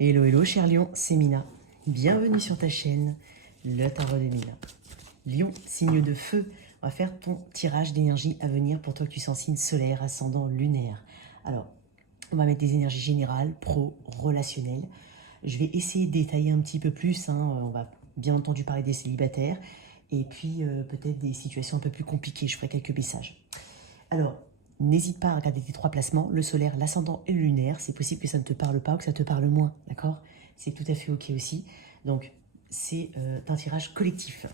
Hello, hello, cher Lion, c'est Mina. Bienvenue sur ta chaîne, le tarot de Mina. Lion, signe de feu, on va faire ton tirage d'énergie à venir pour toi que tu sens signe solaire, ascendant, lunaire. Alors, on va mettre des énergies générales, pro, relationnelles. Je vais essayer de détailler un petit peu plus, on va bien entendu parler des célibataires, et puis peut-être des situations un peu plus compliquées, je ferai quelques messages. Alors, n'hésite pas à regarder tes trois placements, le solaire, l'ascendant et le lunaire. C'est possible que ça ne te parle pas ou que ça te parle moins, d'accord? C'est tout à fait ok aussi. Donc, c'est un tirage collectif.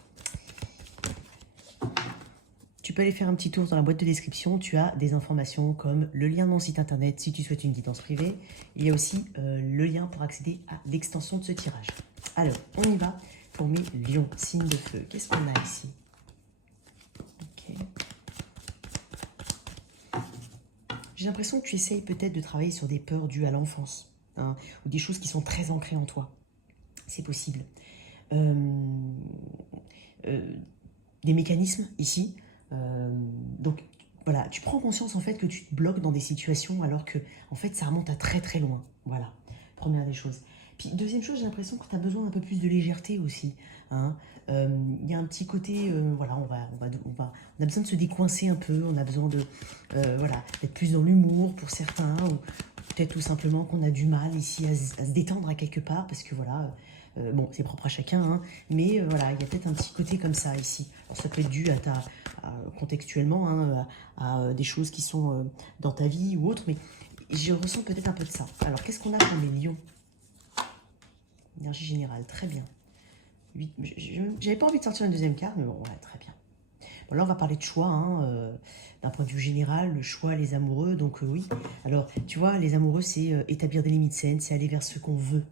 Tu peux aller faire un petit tour dans la boîte de description. Tu as des informations comme le lien de mon site internet si tu souhaites une guidance privée. Il y a aussi le lien pour accéder à l'extension de ce tirage. Alors, on y va pour mes lions, signe de feu. Qu'est-ce qu'on a ici? Ok. J'ai l'impression que tu essayes peut-être de travailler sur des peurs dues à l'enfance, ou des choses qui sont très ancrées en toi. C'est possible. Des mécanismes ici. Donc voilà, tu prends conscience en fait que tu te bloques dans des situations alors que en fait ça remonte à très très loin. Voilà, première des choses. Puis deuxième chose, j'ai l'impression que tu as besoin d'un peu plus de légèreté aussi. Il y a un petit côté, voilà, on a besoin de se décoincer un peu, on a besoin de, voilà, d'être plus dans l'humour pour certains, ou peut-être tout simplement qu'on a du mal ici à se détendre à quelque part, parce que voilà, bon, c'est propre à chacun, mais voilà, il y a peut-être un petit côté comme ça ici. Alors ça peut être dû contextuellement, à des choses qui sont dans ta vie ou autre, mais je ressens peut-être un peu de ça. Alors, qu'est-ce qu'on a pour les lions? Énergie générale, très bien. J'avais pas envie de sortir une deuxième carte, mais bon, ouais, très bien. Bon, là, on va parler de choix, d'un point de vue général, le choix, les amoureux, donc oui. Alors, tu vois, les amoureux, c'est établir des limites saines, c'est aller vers ce qu'on veut.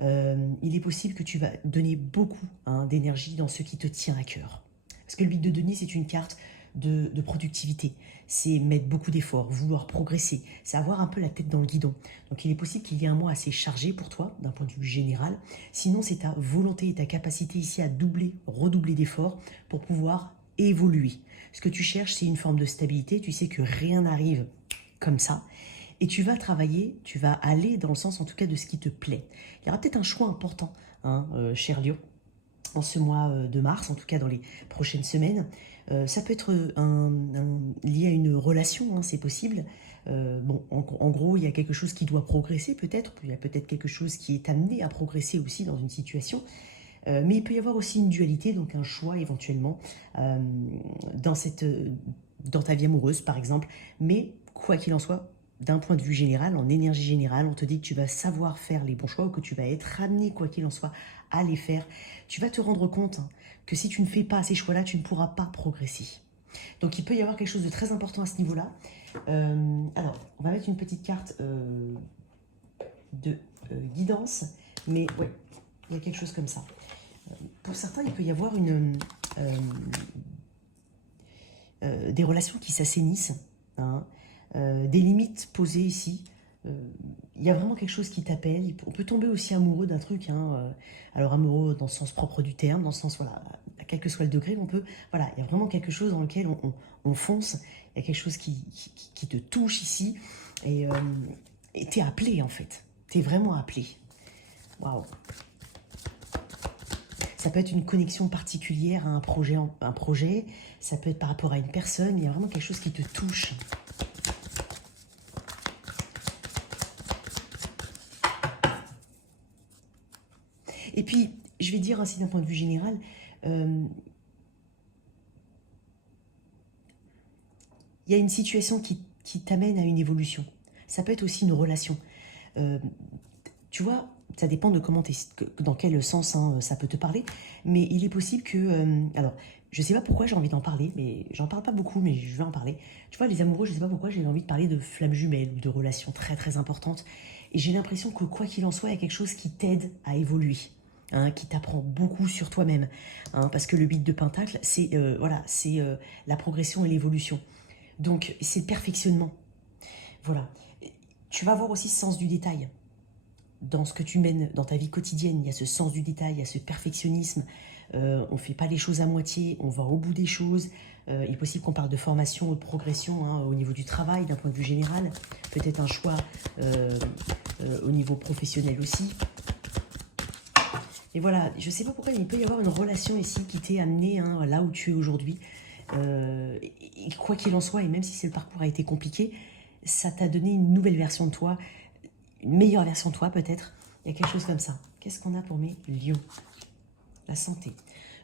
Il est possible que tu vas donner beaucoup d'énergie dans ce qui te tient à cœur. Parce que le 8 de denier, c'est une carte de productivité. C'est mettre beaucoup d'efforts, vouloir progresser. C'est avoir un peu la tête dans le guidon. Donc il est possible qu'il y ait un mois assez chargé pour toi, d'un point de vue général. Sinon, c'est ta volonté et ta capacité ici à doubler, redoubler d'efforts pour pouvoir évoluer. Ce que tu cherches, c'est une forme de stabilité. Tu sais que rien n'arrive comme ça. Et tu vas travailler, tu vas aller dans le sens en tout cas de ce qui te plaît. Il y aura peut-être un choix important, cher Lion, en ce mois de mars, en tout cas dans les prochaines semaines. Ça peut être lié à une relation, c'est possible. Bon, en gros, il y a quelque chose qui doit progresser peut-être, il y a peut-être quelque chose qui est amené à progresser aussi dans une situation. Mais il peut y avoir aussi une dualité, donc un choix éventuellement dans ta vie amoureuse par exemple. Mais quoi qu'il en soit, d'un point de vue général, en énergie générale, on te dit que tu vas savoir faire les bons choix ou que tu vas être amené, quoi qu'il en soit, à les faire. Tu vas te rendre compte que si tu ne fais pas ces choix-là, tu ne pourras pas progresser. Donc il peut y avoir quelque chose de très important à ce niveau-là. Alors, on va mettre une petite carte de guidance, mais ouais, il y a quelque chose comme ça. Pour certains, il peut y avoir des relations qui s'assainissent, des limites posées ici. Il y a vraiment quelque chose qui t'appelle. On peut tomber aussi amoureux d'un truc. Alors amoureux dans le sens propre du terme, dans le sens, voilà, quel que soit le degré, on peut... Voilà, il y a vraiment quelque chose dans lequel on fonce. Il y a quelque chose qui te touche ici. Et t'es appelé, en fait. T'es vraiment appelé. Waouh. Ça peut être une connexion particulière à un projet. Ça peut être par rapport à une personne. Il y a vraiment quelque chose qui te touche. Et puis, je vais dire ainsi d'un point de vue général, il y a une situation qui t'amène à une évolution. Ça peut être aussi une relation. Tu vois, ça dépend de dans quel sens ça peut te parler, mais il est possible que... alors, je ne sais pas pourquoi j'ai envie d'en parler, mais j'en parle pas beaucoup, mais je vais en parler. Tu vois, les amoureux, je ne sais pas pourquoi j'ai envie de parler de flammes jumelles ou de relations très très importantes. Et j'ai l'impression que quoi qu'il en soit, il y a quelque chose qui t'aide à évoluer. Qui t'apprend beaucoup sur toi-même. Parce que le 8 de Pentacle, c'est voilà, c'est la progression et l'évolution. Donc, c'est le perfectionnement. Voilà. Tu vas avoir aussi ce sens du détail. Dans ce que tu mènes dans ta vie quotidienne, il y a ce sens du détail, il y a ce perfectionnisme. On ne fait pas les choses à moitié, on va au bout des choses. Il est possible qu'on parle de formation ou de progression au niveau du travail, d'un point de vue général. Peut-être un choix au niveau professionnel aussi. Et voilà, je ne sais pas pourquoi, mais il peut y avoir une relation ici qui t'est amenée hein, là où tu es aujourd'hui. Et quoi qu'il en soit, et même si le parcours a été compliqué, ça t'a donné une nouvelle version de toi, une meilleure version de toi peut-être. Il y a quelque chose comme ça. Qu'est-ce qu'on a pour mes lions? La santé.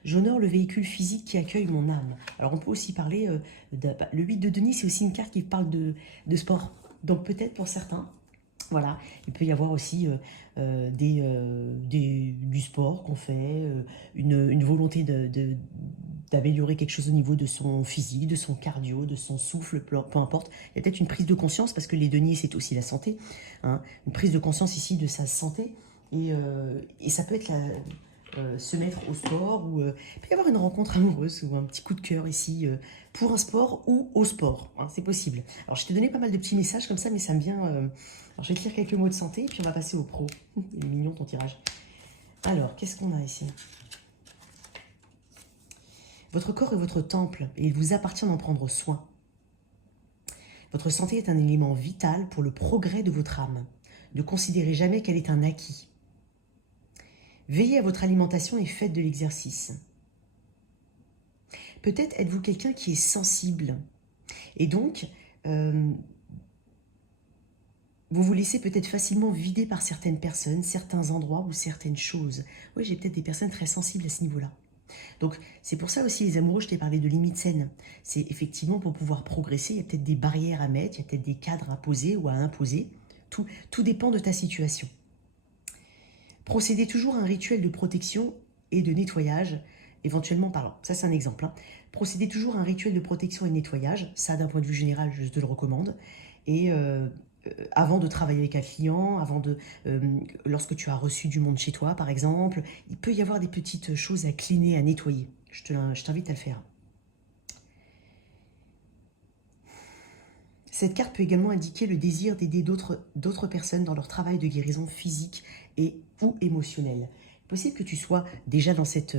J'honore le véhicule physique qui accueille mon âme. Alors on peut aussi parler, le 8 de Denis, c'est aussi une carte qui parle de sport. Donc peut-être pour certains, voilà, il peut y avoir aussi du sport qu'on fait, une volonté d'améliorer quelque chose au niveau de son physique, de son cardio, de son souffle, peu importe. Il y a peut-être une prise de conscience, parce que les deniers, c'est aussi la santé. Hein, une prise de conscience ici de sa santé. Et ça peut être se mettre au sport, ou il peut y avoir une rencontre amoureuse, ou un petit coup de cœur ici, pour un sport ou au sport. Hein, c'est possible. Alors, je t'ai donné pas mal de petits messages comme ça, mais ça me vient... alors, je vais te lire quelques mots de santé, puis on va passer au pro. Il est mignon ton tirage. Alors, qu'est-ce qu'on a ici? Votre corps est votre temple, et il vous appartient d'en prendre soin. Votre santé est un élément vital pour le progrès de votre âme. Ne considérez jamais qu'elle est un acquis. Veillez à votre alimentation et faites de l'exercice. Peut-être êtes-vous quelqu'un qui est sensible. Et donc, vous vous laissez peut-être facilement vider par certaines personnes, certains endroits ou certaines choses. Oui, j'ai peut-être des personnes très sensibles à ce niveau-là. Donc, c'est pour ça aussi, les amoureux, je t'ai parlé de limites saines. C'est effectivement pour pouvoir progresser, il y a peut-être des barrières à mettre, il y a peut-être des cadres à poser ou à imposer. Tout dépend de ta situation. Procédez toujours à un rituel de protection et de nettoyage, éventuellement parlant. Ça, c'est un exemple. Hein. Procédez toujours à un rituel de protection et de nettoyage. Ça, d'un point de vue général, je te le recommande. Et avant de travailler avec un client, lorsque tu as reçu du monde chez toi, par exemple, il peut y avoir des petites choses à cleaner, à nettoyer. Je t'invite à le faire. Cette carte peut également indiquer le désir d'aider d'autres personnes dans leur travail de guérison physique ou émotionnelle. Il est possible que tu sois déjà dans cette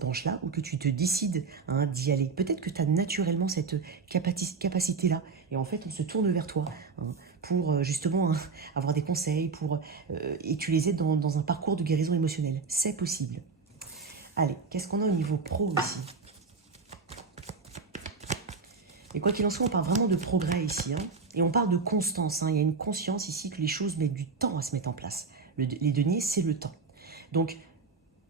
branche-là ou que tu te décides hein, d'y aller. Peut-être que tu as naturellement cette capacité-là et en fait on se tourne vers toi hein, pour justement hein, avoir des conseils et tu les aides dans un parcours de guérison émotionnelle. C'est possible. Allez, qu'est-ce qu'on a au niveau pro aussi? Et quoi qu'il en soit, on parle vraiment de progrès ici. Hein, et on parle de constance. Hein, il y a une conscience ici que les choses mettent du temps à se mettre en place. Les deniers, c'est le temps. Donc,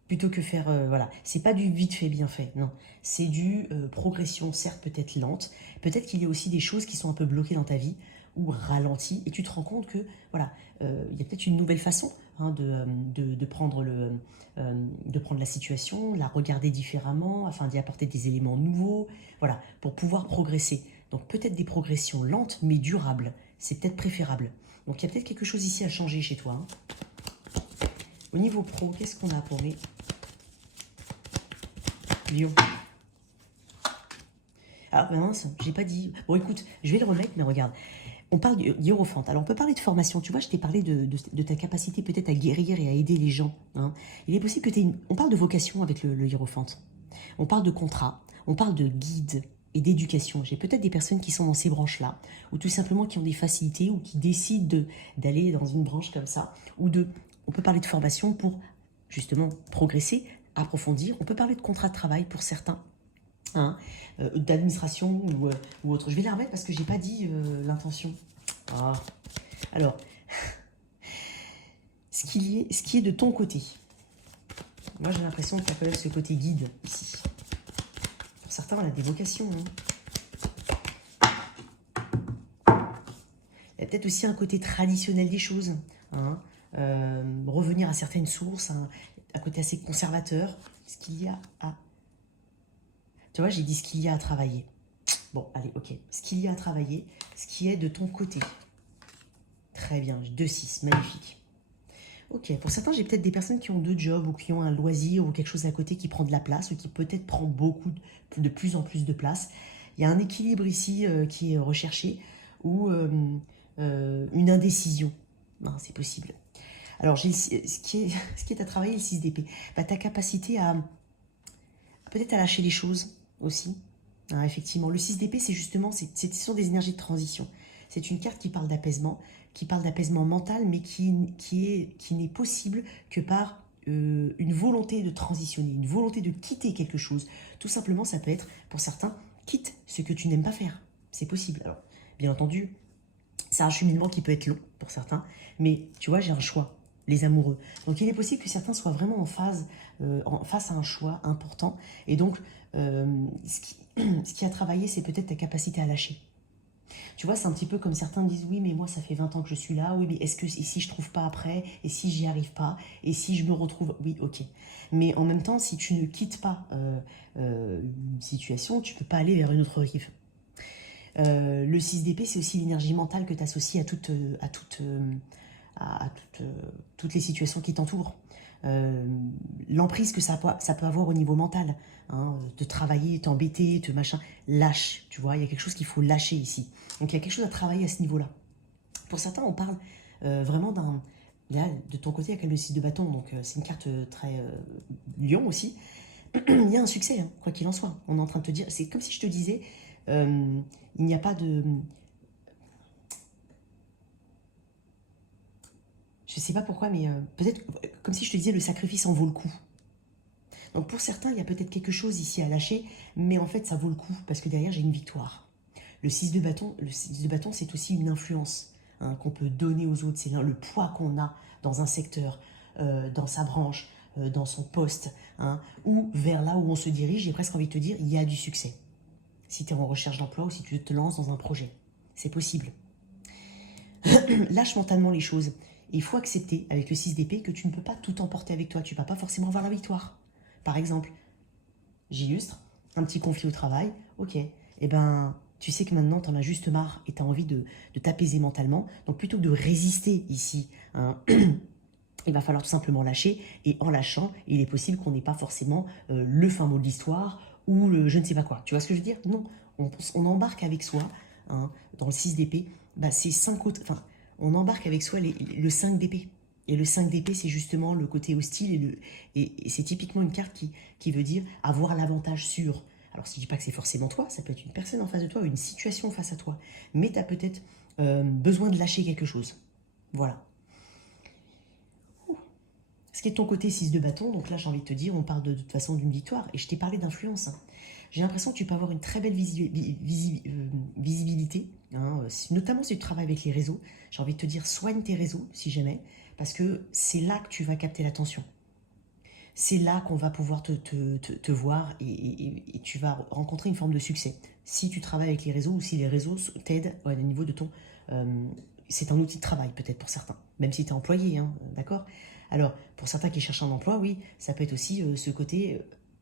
plutôt que faire... voilà, c'est pas du vite fait, bien fait. Non, c'est du progression, certes peut-être lente. Peut-être qu'il y a aussi des choses qui sont un peu bloquées dans ta vie ou ralenties. Et tu te rends compte que, voilà, il y a peut-être une nouvelle façon hein, de prendre la situation, la regarder différemment, afin d'y apporter des éléments nouveaux, voilà, pour pouvoir progresser. Donc peut-être des progressions lentes, mais durables. C'est peut-être préférable. Donc il y a peut-être quelque chose ici à changer chez toi. Hein. Au niveau pro, qu'est-ce qu'on a pour les lions? Alors, ben mince, j'ai pas dit... Bon, écoute, je vais le remettre, mais regarde. On parle du hiérophante. Alors, on peut parler de formation. Tu vois, je t'ai parlé de ta capacité peut-être à guérir et à aider les gens. Hein. Il est possible que tu aies On parle de vocation avec le hiérophante. On parle de contrat. On parle de guide et d'éducation. J'ai peut-être des personnes qui sont dans ces branches-là, ou tout simplement qui ont des facilités, ou qui décident d'aller dans une branche comme ça, on peut parler de formation pour, justement, progresser, approfondir. On peut parler de contrat de travail pour certains. Hein, d'administration ou autre. Je vais la remettre parce que j'ai pas dit l'intention. Ah. Alors, ce qui est de ton côté. Moi, j'ai l'impression qu'il y a quand même ce côté guide ici. Pour certains, on a des vocations. Hein. Il y a peut-être aussi un côté traditionnel des choses. Hein, revenir à certaines sources, un côté assez conservateur. Ce qu'il y a à... Tu vois, j'ai dit ce qu'il y a à travailler. Bon, allez, ok. Ce qu'il y a à travailler, ce qui est de ton côté. Très bien, 2-6, magnifique. Ok, pour certains, j'ai peut-être des personnes qui ont 2 jobs ou qui ont un loisir ou quelque chose à côté qui prend de la place ou qui peut-être prend de plus en plus de place. Il y a un équilibre ici qui est recherché ou une indécision. Non, c'est possible. Alors, j'ai ce qui est à travailler, le 6 d'épée. Bah, ta capacité à peut-être à lâcher les choses aussi. Hein, effectivement, le 6 d'épée, c'est justement, ce sont des énergies de transition. C'est une carte qui parle d'apaisement mental, mais qui n'est possible que par une volonté de transitionner, une volonté de quitter quelque chose. Tout simplement, ça peut être, pour certains, quitte ce que tu n'aimes pas faire. C'est possible. Alors, bien entendu, c'est un cheminement qui peut être long pour certains, mais tu vois, j'ai un choix, les amoureux. Donc, il est possible que certains soient vraiment face à un choix important. Et donc, ce qui a travaillé, c'est peut-être ta capacité à lâcher. Tu vois, c'est un petit peu comme certains disent, oui, mais moi, ça fait 20 ans que je suis là, oui, mais est-ce que, et si je trouve pas après, et si j'y arrive pas, et si je me retrouve, oui, ok. Mais en même temps, si tu ne quittes pas une situation, tu peux pas aller vers une autre rive. Le 6 d'épée, c'est aussi l'énergie mentale que tu associes toutes les situations qui t'entourent. L'emprise que ça peut avoir au niveau mental, hein, de travailler, t'embêter, machin, lâche, tu vois, il y a quelque chose qu'il faut lâcher ici. Donc il y a quelque chose à travailler à ce niveau-là. Pour certains, on parle vraiment là, de ton côté, il y a quand même le 6 de bâton, donc c'est une carte très lion aussi. Il y a un succès, hein, quoi qu'il en soit. On est en train de te dire, c'est comme si je te disais, il n'y a pas de... Je sais pas pourquoi, mais peut-être comme si je te disais, le sacrifice en vaut le coup. Donc pour certains, il y a peut-être quelque chose ici à lâcher, mais en fait, ça vaut le coup, parce que derrière, j'ai une victoire. Le 6 de bâton, c'est aussi une influence, hein, qu'on peut donner aux autres. C'est le poids qu'on a dans un secteur, dans sa branche, dans son poste, hein, ou vers là où on se dirige. J'ai presque envie de te dire, il y a du succès. Si tu es en recherche d'emploi ou si tu te lances dans un projet, c'est possible. Lâche mentalement les choses. Et il faut accepter, avec le 6 d'épée, que tu ne peux pas tout emporter avec toi. Tu ne vas pas forcément avoir la victoire. Par exemple, j'illustre, un petit conflit au travail, ok, eh ben, tu sais que maintenant, tu en as juste marre et tu as envie de t'apaiser mentalement. Donc, plutôt que de résister ici, hein, il va falloir tout simplement lâcher. Et en lâchant, il est possible qu'on n'ait pas forcément le fin mot de l'histoire ou le je ne sais pas quoi. Tu vois ce que je veux dire? Non, on embarque avec soi, hein, dans le 6 d'épée, bah, c'est 5 autres... Enfin, on embarque avec soi le 5 d'épée. Et le 5 d'épée, c'est justement le côté hostile. Et c'est typiquement une carte qui veut dire avoir l'avantage sûr. Alors, si je dis pas que c'est forcément toi, ça peut être une personne en face de toi ou une situation face à toi. Mais tu as peut-être besoin de lâcher quelque chose. Voilà. Ce qui est de ton côté 6 de bâton, donc là j'ai envie de te dire, on parle de toute façon d'une victoire, et je t'ai parlé d'influence. Hein. J'ai l'impression que tu peux avoir une très belle visibilité, hein, notamment si tu travailles avec les réseaux. J'ai envie de te dire, soigne tes réseaux, si jamais, parce que c'est là que tu vas capter l'attention. C'est là qu'on va pouvoir te voir et tu vas rencontrer une forme de succès. Si tu travailles avec les réseaux ou si les réseaux t'aident au niveau de ton... c'est un outil de travail peut-être pour certains, même si tu es employé, hein, d'accord? Alors, pour certains qui cherchent un emploi, oui, ça peut être aussi ce côté,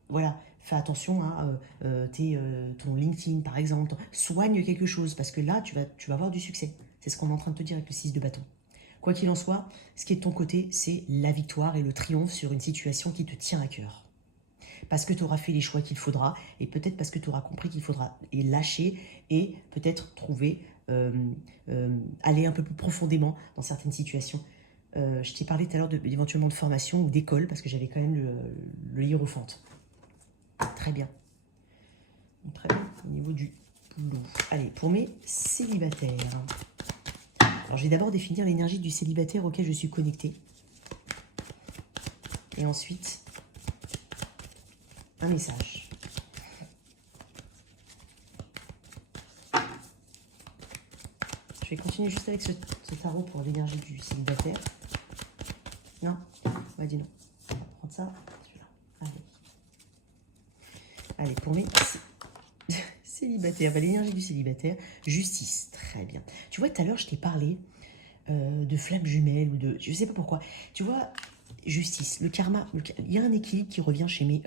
voilà, fais attention à ton LinkedIn, par exemple. Soigne quelque chose, parce que là, tu vas avoir du succès. C'est ce qu'on est en train de te dire avec le 6 de bâton. Quoi qu'il en soit, ce qui est de ton côté, c'est la victoire et le triomphe sur une situation qui te tient à cœur. Parce que tu auras fait les choix qu'il faudra, et peut-être parce que tu auras compris qu'il faudra et lâcher, et peut-être trouver, aller un peu plus profondément dans certaines situations. Je t'ai parlé tout à l'heure éventuellement de formation ou d'école, parce que j'avais quand même le hiérophante. Très bien. Très bien, au niveau du boulot. Allez, pour mes célibataires. Alors, je vais d'abord définir l'énergie du célibataire auquel je suis connectée. Et ensuite, un message. Je vais continuer juste avec ce tarot pour l'énergie du célibataire. Non, on va dire non. On va prendre ça, celui-là. Allez, pour mes célibataires, bah, l'énergie du célibataire, justice, très bien. Tu vois, tout à l'heure, je t'ai parlé de flammes jumelles ou de... Je sais pas pourquoi. Tu vois, justice, le karma, il y a un équilibre qui revient chez mes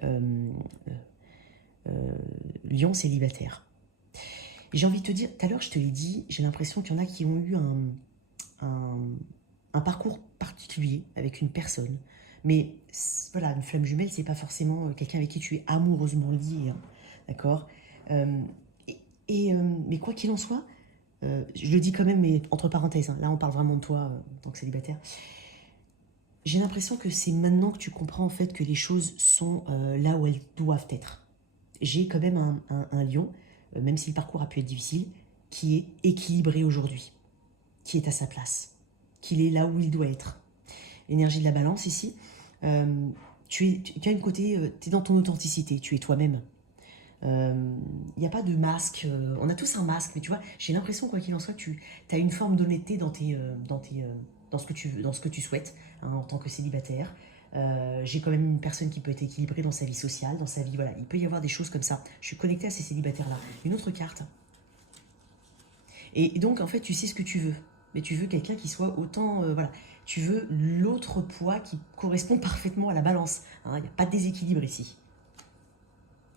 lions célibataires. J'ai envie de te dire, tout à l'heure, je te l'ai dit, j'ai l'impression qu'il y en a qui ont eu un parcours particulier avec une personne. Mais voilà, une flamme jumelle, c'est pas forcément quelqu'un avec qui tu es amoureusement lié, hein, d'accord? Mais quoi qu'il en soit, je le dis quand même, mais entre parenthèses, hein, là on parle vraiment de toi en tant que célibataire. J'ai l'impression que c'est maintenant que tu comprends en fait que les choses sont là où elles doivent être. J'ai quand même un lion, même si le parcours a pu être difficile, qui est équilibré aujourd'hui, qui est à sa place, qu'il est là où il doit être. L'énergie de la balance ici, Tu as une côté, tu es dans ton authenticité, tu es toi-même. Il n'y a pas de masque. On a tous un masque, mais tu vois, j'ai l'impression, quoi qu'il en soit, tu as une forme d'honnêteté dans ce que tu veux, dans ce que tu souhaites, hein, en tant que célibataire. J'ai quand même une personne qui peut être équilibrée dans sa vie sociale, dans sa vie, voilà. Il peut y avoir des choses comme ça. Je suis connectée à ces célibataires-là. Une autre carte. Et donc, en fait, tu sais ce que tu veux. Mais tu veux quelqu'un qui soit autant, voilà. Tu veux l'autre poids qui correspond parfaitement à la balance, hein. Il n'y a pas de déséquilibre ici.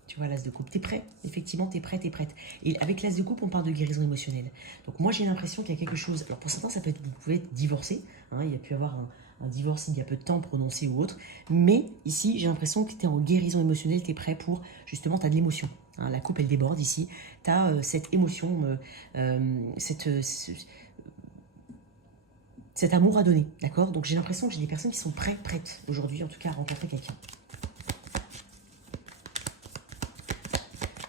Tu vois, l'as de coupe, t'es prêt, effectivement, t'es prêt, t'es prête. Et avec l'as de coupe, on parle de guérison émotionnelle. Donc moi, j'ai l'impression qu'il y a quelque chose. Alors pour certains, ça peut être, vous pouvez être divorcé, hein, il y a pu avoir un divorce il y a peu de temps prononcé ou autre. Mais ici, j'ai l'impression que tu es en guérison émotionnelle, tu es prêt pour, justement, tu as de l'émotion. Hein, la coupe, elle déborde ici. Tu as cette émotion, cet amour à donner, d'accord? Donc j'ai l'impression que j'ai des personnes qui sont prêtes aujourd'hui, en tout cas, à rencontrer quelqu'un.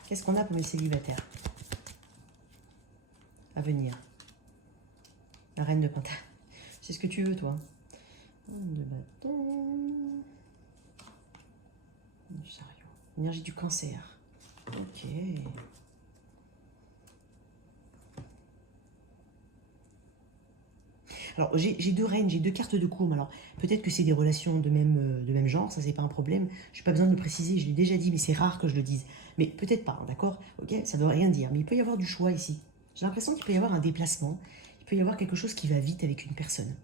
Qu'est-ce qu'on a pour mes célibataires à venir? La reine de Pentacle. C'est ce que tu veux, toi. De bâton. Du chariot. Énergie du cancer. Ok. Alors, j'ai deux reines, j'ai deux cartes de courbe. Alors, peut-être que c'est des relations de même genre, ça, c'est pas un problème. Je n'ai pas besoin de le préciser, je l'ai déjà dit, mais c'est rare que je le dise. Mais peut-être pas, d'accord? Ok, ça ne veut rien dire. Mais il peut y avoir du choix ici. J'ai l'impression qu'il peut y avoir un déplacement. Il peut y avoir quelque chose qui va vite avec une personne.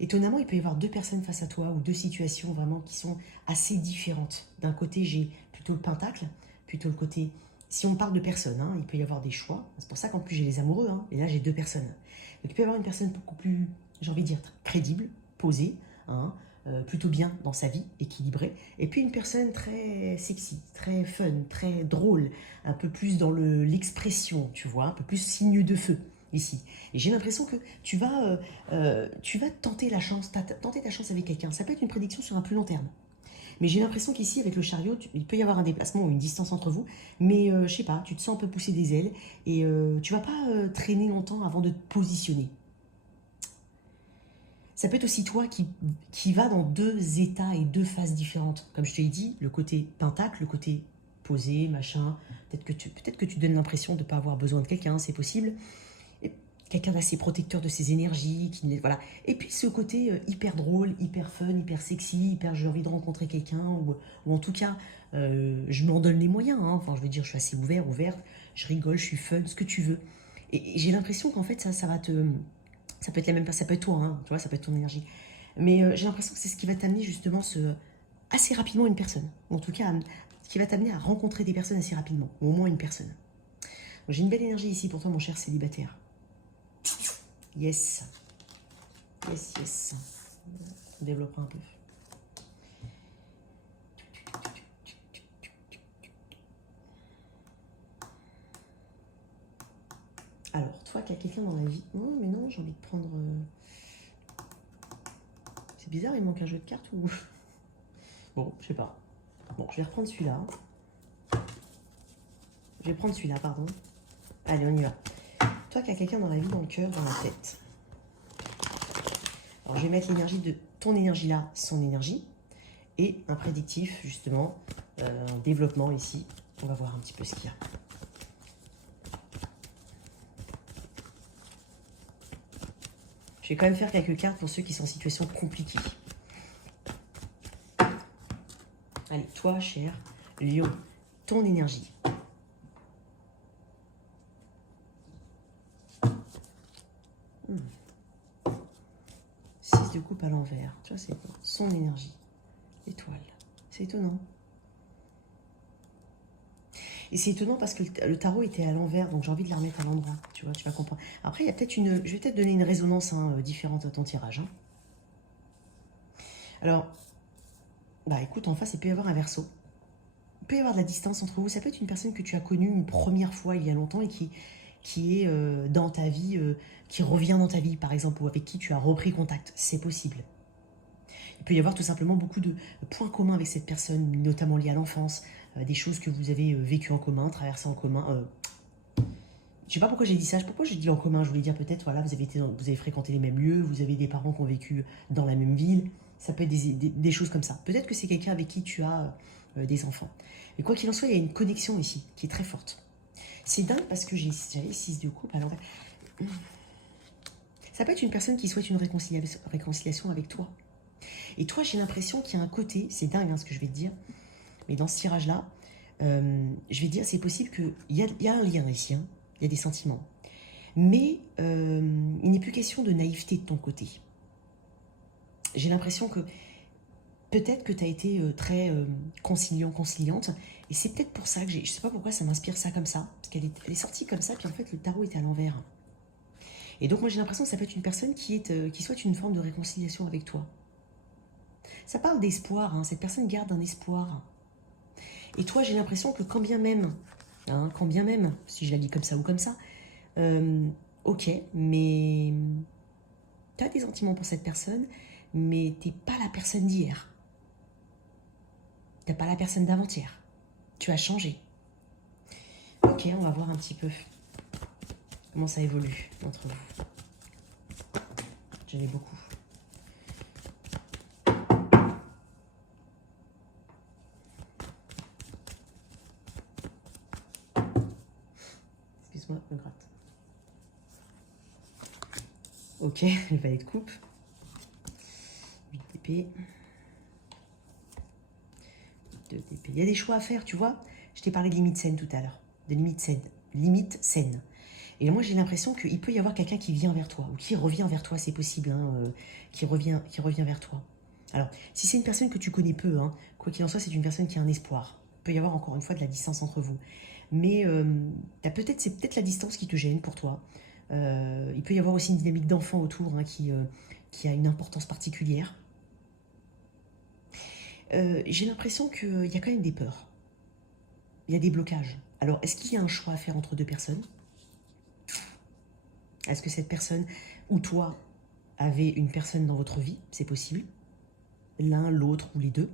Étonnamment, il peut y avoir deux personnes face à toi ou deux situations vraiment qui sont assez différentes. D'un côté, j'ai plutôt le pentacle, plutôt le côté... Si on parle de personnes, hein, il peut y avoir des choix. C'est pour ça qu'en plus, j'ai les amoureux. Hein, et là, j'ai deux personnes. Donc, il peut y avoir une personne beaucoup plus, j'ai envie de dire, crédible, posée, hein, plutôt bien dans sa vie, équilibrée. Et puis, une personne très sexy, très fun, très drôle, un peu plus dans l'expression, tu vois, un peu plus signe de feu ici. Et j'ai l'impression que tu vas tenter tenter ta chance avec quelqu'un. Ça peut être une prédiction sur un plus long terme. Mais j'ai l'impression qu'ici, avec le chariot, il peut y avoir un déplacement ou une distance entre vous. Mais je sais pas, tu te sens un peu pousser des ailes et tu vas pas traîner longtemps avant de te positionner. Ça peut être aussi toi qui va dans deux états et deux phases différentes. Comme je te l'ai dit, le côté pentacle, le côté posé, machin. Peut-être que tu donnes l'impression de ne pas avoir besoin de quelqu'un, c'est possible. Quelqu'un d'assez protecteur de ses énergies, voilà. Et puis ce côté hyper drôle, hyper fun, hyper sexy, hyper j'ai envie de rencontrer quelqu'un, ou en tout cas, je m'en donne les moyens, hein. Enfin, je veux dire, je suis assez ouverte, je rigole, je suis fun, ce que tu veux. Et j'ai l'impression qu'en fait, ça peut être la même personne, ça peut être toi, hein, tu vois, ça peut être ton énergie. Mais j'ai l'impression que c'est ce qui va t'amener justement assez rapidement une personne. Ou en tout cas, ce qui va t'amener à rencontrer des personnes assez rapidement, ou au moins une personne. J'ai une belle énergie ici pour toi, mon cher célibataire. Yes. Yes, yes. On développera un peu. Alors, toi qui as quelqu'un dans la vie... Non, mais non, j'ai envie de prendre... C'est bizarre, il manque un jeu de cartes ou... Bon, je sais pas. Bon, je vais reprendre celui-là. Je vais prendre celui-là, pardon. Allez, on y va. Toi qui as quelqu'un dans la vie, dans le cœur, dans la tête. Alors, je vais mettre l'énergie de ton énergie là, son énergie. Et un prédictif, justement, un développement ici. On va voir un petit peu ce qu'il y a. Je vais quand même faire quelques cartes pour ceux qui sont en situation compliquée. Allez, toi, cher Lion, ton énergie. De coupe à l'envers, tu vois, c'est quoi? Son énergie, étoile, c'est étonnant. Et c'est étonnant parce que le tarot était à l'envers, donc j'ai envie de la remettre à l'endroit, tu vois, tu vas comprendre. Après, il y a peut-être je vais peut-être donner une résonance différente à ton tirage. Hein. Alors, bah écoute, en face, il peut y avoir un verso. Il peut y avoir de la distance entre vous. Ça peut être une personne que tu as connue une première fois il y a longtemps et qui est dans ta vie, qui revient dans ta vie, par exemple, ou avec qui tu as repris contact. C'est possible. Il peut y avoir tout simplement beaucoup de points communs avec cette personne, notamment liés à l'enfance, des choses que vous avez vécues en commun, traversées en commun. Je ne sais pas pourquoi j'ai dit ça. Pourquoi j'ai dit en commun? Je voulais dire peut-être, voilà, vous avez fréquenté les mêmes lieux, vous avez des parents qui ont vécu dans la même ville. Ça peut être des choses comme ça. Peut-être que c'est quelqu'un avec qui tu as des enfants. Mais quoi qu'il en soit, il y a une connexion ici qui est très forte. C'est dingue parce que j'avais 6 de coupe. Alors, ça peut être une personne qui souhaite une réconciliation avec toi. Et toi, j'ai l'impression qu'il y a un côté, c'est dingue hein, ce que je vais te dire, mais dans ce tirage-là, je vais te dire, c'est possible qu'il y a un lien ici, hein, il y a des sentiments. Mais il n'est plus question de naïveté de ton côté. J'ai l'impression que peut-être que tu as été très conciliante, et c'est peut-être pour ça que je ne sais pas pourquoi ça m'inspire ça comme ça, parce qu'elle est sortie comme ça, puis en fait le tarot était à l'envers. Et donc moi j'ai l'impression que ça peut être une personne qui souhaite une forme de réconciliation avec toi. Ça parle d'espoir, hein, cette personne garde un espoir. Et toi j'ai l'impression que quand bien même, si je la dis comme ça ou comme ça, ok, mais tu as des sentiments pour cette personne, mais t'es pas la personne d'hier. T'es pas la personne d'avant-hier. Tu as changé. Ok, on va voir un petit peu comment ça évolue entre vous. J'en ai beaucoup. Excuse-moi, je me gratte. Ok, le valet de coupe. 8 d'épée. 2 d'épée. Il y a des choix à faire, tu vois. Je t'ai parlé de limite saine tout à l'heure. De limite saine. Et moi, j'ai l'impression qu'il peut y avoir quelqu'un qui vient vers toi, ou qui revient vers toi, c'est possible, hein, qui revient vers toi. Alors, si c'est une personne que tu connais peu, hein, quoi qu'il en soit, c'est une personne qui a un espoir. Il peut y avoir encore une fois de la distance entre vous. Mais c'est peut-être la distance qui te gêne pour toi. Il peut y avoir aussi une dynamique d'enfant autour hein, qui a une importance particulière. J'ai l'impression qu'il y a quand même des peurs. Il y a des blocages. Alors, est-ce qu'il y a un choix à faire entre deux personnes? Est-ce que cette personne ou toi avez une personne dans votre vie? C'est possible. L'un, l'autre ou les deux.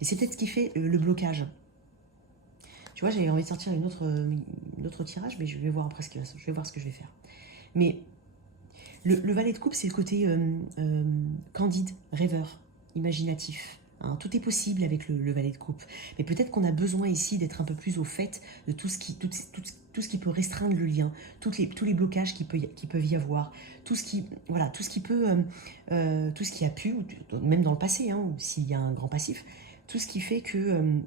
Et c'est peut-être ce qui fait le blocage. Tu vois, j'avais envie de sortir une autre tirage, mais je vais voir après ce que je vais faire. Mais le valet de coupe, c'est le côté candide, rêveur, imaginatif. Hein. Tout est possible avec le valet de coupe. Mais peut-être qu'on a besoin ici d'être un peu plus au fait de tout ce qui peut restreindre le lien, tous les blocages qui peuvent y avoir, tout ce qui a pu, même dans le passé, hein, s'il y a un grand passif, tout ce qui fait que,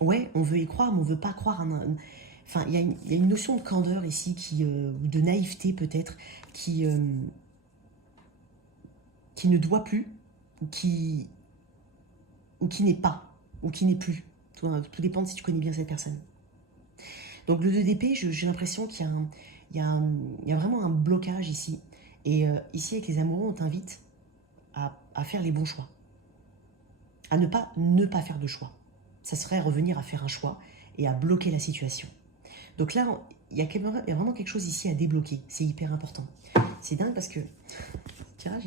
ouais, on veut y croire, mais on ne veut pas croire. Enfin, il y a une notion de candeur ici, ou de naïveté peut-être, qui ne doit plus, ou qui n'est pas, ou qui n'est plus. Tout dépend de si tu connais bien cette personne. Donc le 2 d'épée, j'ai l'impression qu'il y a vraiment un blocage ici. Et ici, avec les amoureux, on t'invite à faire les bons choix. À ne pas faire de choix. Ça serait revenir à faire un choix et à bloquer la situation. Donc là, il y a vraiment quelque chose ici à débloquer. C'est hyper important. C'est dingue parce que... Tirage,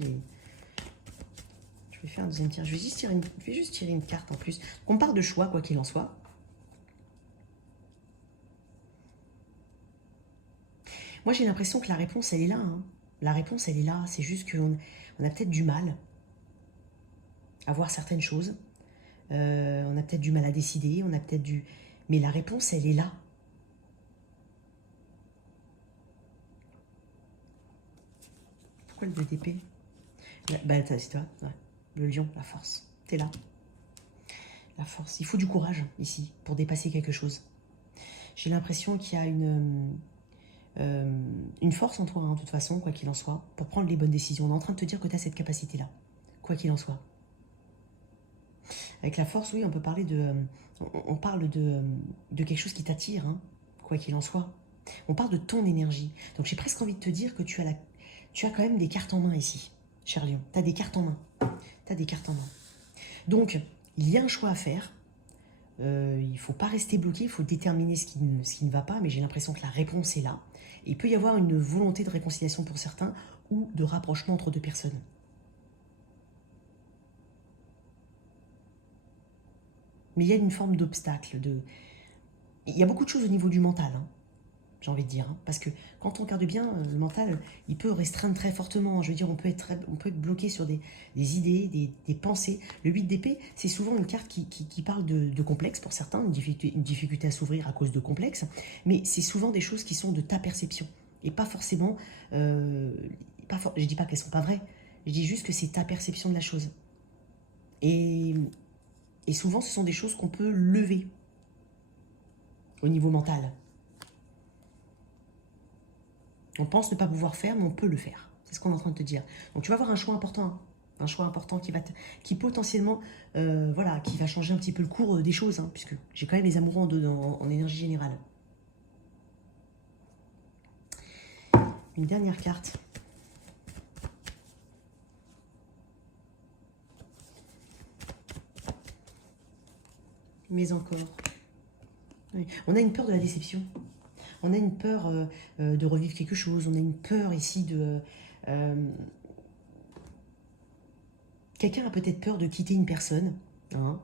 je vais faire un deuxième tirage. Je vais juste tirer une carte en plus. On parle de choix, quoi qu'il en soit. Moi, j'ai l'impression que la réponse, elle est là. Hein. La réponse, elle est là. C'est juste qu'on a peut-être du mal à voir certaines choses. On a peut-être du mal à décider. On a peut-être du... Mais la réponse, elle est là. Pourquoi le 2 d'épée? Bah, c'est toi. Ouais. Le lion, la force. T'es là. La force. Il faut du courage, ici, pour dépasser quelque chose. J'ai l'impression qu'il y a une force en toi, hein, de toute façon, quoi qu'il en soit, pour prendre les bonnes décisions. On est en train de te dire que tu as cette capacité-là, quoi qu'il en soit. Avec la force, oui, on peut parler on parle de quelque chose qui t'attire, hein, quoi qu'il en soit. On parle de ton énergie. Donc j'ai presque envie de te dire que tu as quand même des cartes en main ici, cher Lion. Tu as des cartes en main. Tu as des cartes en main. Donc, il y a un choix à faire. Il ne faut pas rester bloqué, il faut déterminer ce qui ne va pas, mais j'ai l'impression que la réponse est là. Et il peut y avoir une volonté de réconciliation pour certains ou de rapprochement entre deux personnes. Mais il y a une forme d'obstacle. Il y a beaucoup de choses au niveau du mental. Hein. j'ai envie de dire. Hein. Parce que quand on regarde bien, le mental, il peut restreindre très fortement. Je veux dire, on peut être bloqué sur des idées, des pensées. Le 8 d'épée, c'est souvent une carte qui parle de complexe pour certains, une difficulté à s'ouvrir à cause de complexes. Mais c'est souvent des choses qui sont de ta perception. Et pas forcément... je dis pas qu'elles sont pas vraies. Je dis juste que c'est ta perception de la chose. Et souvent, ce sont des choses qu'on peut lever au niveau mental. On pense ne pas pouvoir faire, mais on peut le faire. C'est ce qu'on est en train de te dire. Donc tu vas avoir un choix important. Hein. Un choix important qui potentiellement, voilà, qui va changer un petit peu le cours des choses. Hein, puisque j'ai quand même les amoureux en énergie générale. Une dernière carte. Mais encore. Oui. On a une peur de la déception. On a une peur de revivre quelque chose. On a une peur ici de... quelqu'un a peut-être peur de quitter une personne. Hein,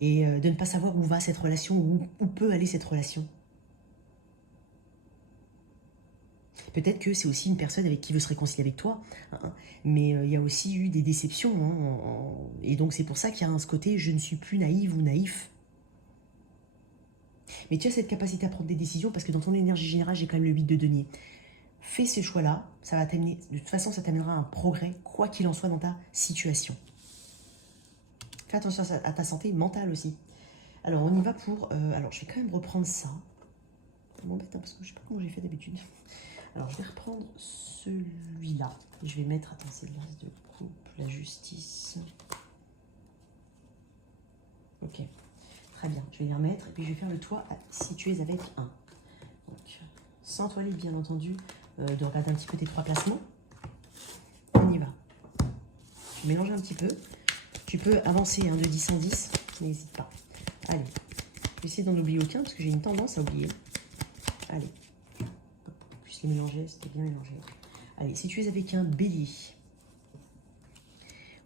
et de ne pas savoir où va cette relation, où peut aller cette relation. Peut-être que c'est aussi une personne avec qui veut se réconcilier avec toi. Hein, mais il y a aussi eu des déceptions. Hein, et donc c'est pour ça qu'il y a ce côté « je ne suis plus naïve ou naïf ». Mais tu as cette capacité à prendre des décisions parce que dans ton énergie générale, j'ai quand même le 8 de denier. Fais ce choix-là, ça va t'amener, de toute façon, ça t'amènera un progrès, quoi qu'il en soit dans ta situation. Fais attention à ta santé mentale aussi. Alors, on y va pour... alors, je vais quand même reprendre ça. Ça m'embête, hein, parce que je ne sais pas comment j'ai fait d'habitude. Alors, je vais reprendre celui-là. Et je vais mettre, attends, c'est l'as de coupe, la justice. Ok. Très bien, je vais les remettre et puis je vais faire le toit si tu es avec un. Donc, sans toilette, bien entendu, de regarder un petit peu tes 3 placements. On y va. Je vais mélanger un petit peu. Tu peux avancer hein, de 10 en 10, n'hésite pas. Allez, je vais essayer d'en oublier aucun parce que j'ai une tendance à oublier. Allez, pour qu'on puisse les mélanger, c'était bien mélangé. Allez, si tu es avec un bélier.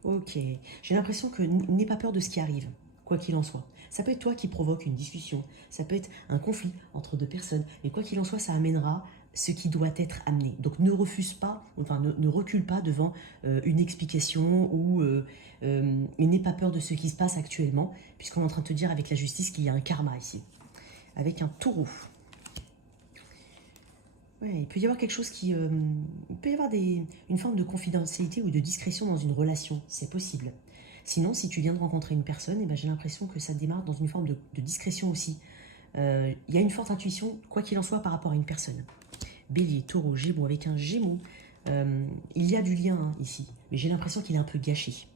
Ok, j'ai l'impression que n'aie pas peur de ce qui arrive, quoi qu'il en soit. Ça peut être toi qui provoque une discussion, ça peut être un conflit entre 2 personnes, et quoi qu'il en soit, ça amènera ce qui doit être amené. Donc ne refuse pas, enfin ne recule pas devant une explication ou n'aie pas peur de ce qui se passe actuellement, puisqu'on est en train de te dire avec la justice qu'il y a un karma ici. Avec un taureau. Ouais, il peut y avoir quelque chose qui... il peut y avoir une forme de confidentialité ou de discrétion dans une relation, c'est possible. Sinon, si tu viens de rencontrer une personne, eh ben, j'ai l'impression que ça démarre dans une forme de discrétion aussi. Il y a une forte intuition, quoi qu'il en soit, par rapport à une personne. Bélier, taureau, gémeaux, avec un gémeau, il y a du lien hein, ici, mais j'ai l'impression qu'il est un peu gâché,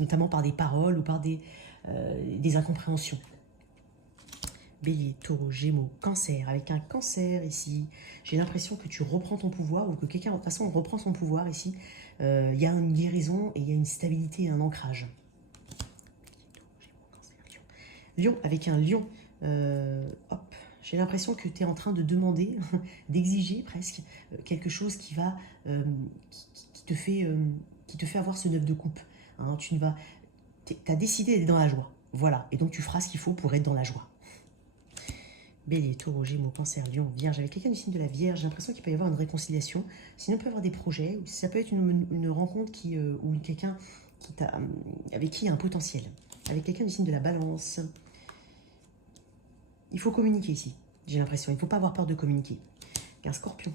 notamment par des paroles ou par des incompréhensions. Bélier, taureau, gémeaux, cancer, avec un cancer ici, j'ai l'impression que tu reprends ton pouvoir ou que quelqu'un, de toute façon, reprend son pouvoir ici. Il y a une guérison et il y a une stabilité et un ancrage. Lion, avec un lion, hop, j'ai l'impression que tu es en train de demander, d'exiger presque, quelque chose qui va, qui te fait avoir ce 9 de coupe. Hein, tu as décidé d'être dans la joie, voilà, et donc tu feras ce qu'il faut pour être dans la joie. Bélier, taureau, gémeaux, cancer, lion, vierge. Avec quelqu'un du signe de la vierge, j'ai l'impression qu'il peut y avoir une réconciliation. Sinon, il peut y avoir des projets. Ça peut être une rencontre ou quelqu'un avec qui il y a un potentiel. Avec quelqu'un du signe de la balance. Il faut communiquer ici, j'ai l'impression. Il ne faut pas avoir peur de communiquer. Un scorpion.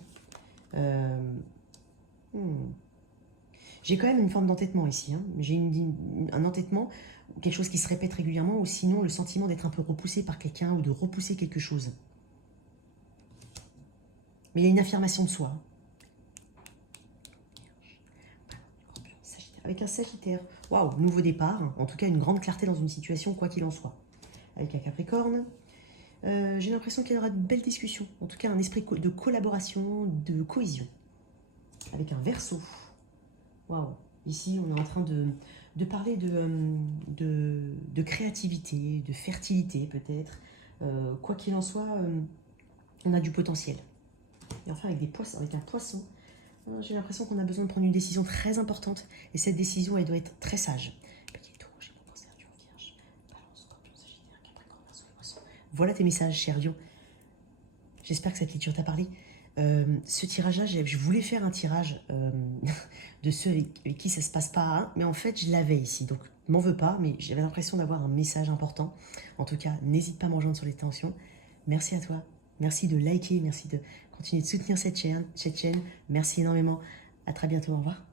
J'ai quand même une forme d'entêtement ici. Hein. J'ai un entêtement, quelque chose qui se répète régulièrement, ou sinon le sentiment d'être un peu repoussé par quelqu'un ou de repousser quelque chose. Mais il y a une affirmation de soi. Avec un Sagittaire. Waouh, nouveau départ. En tout cas, une grande clarté dans une situation, quoi qu'il en soit. Avec un Capricorne. J'ai l'impression qu'il y aura de belles discussions. En tout cas, un esprit de collaboration, de cohésion. Avec un Verseau. Waouh. Ici, on est en train de parler de créativité, de fertilité peut-être. Quoi qu'il en soit, on a du potentiel. Et enfin, avec des poissons, avec un poisson, j'ai l'impression qu'on a besoin de prendre une décision très importante. Et cette décision, elle doit être très sage. Voilà tes messages, cher Lion. J'espère que cette lecture t'a parlé. Ce tirage-là, je voulais faire un tirage de ceux avec qui ça se passe pas, hein, mais en fait, je l'avais ici. Donc, m'en veux pas, mais j'avais l'impression d'avoir un message important. En tout cas, n'hésite pas à me rejoindre sur les tensions. Merci à toi. Merci de liker, merci de continuer de soutenir cette chaîne. Merci énormément. À très bientôt. Au revoir.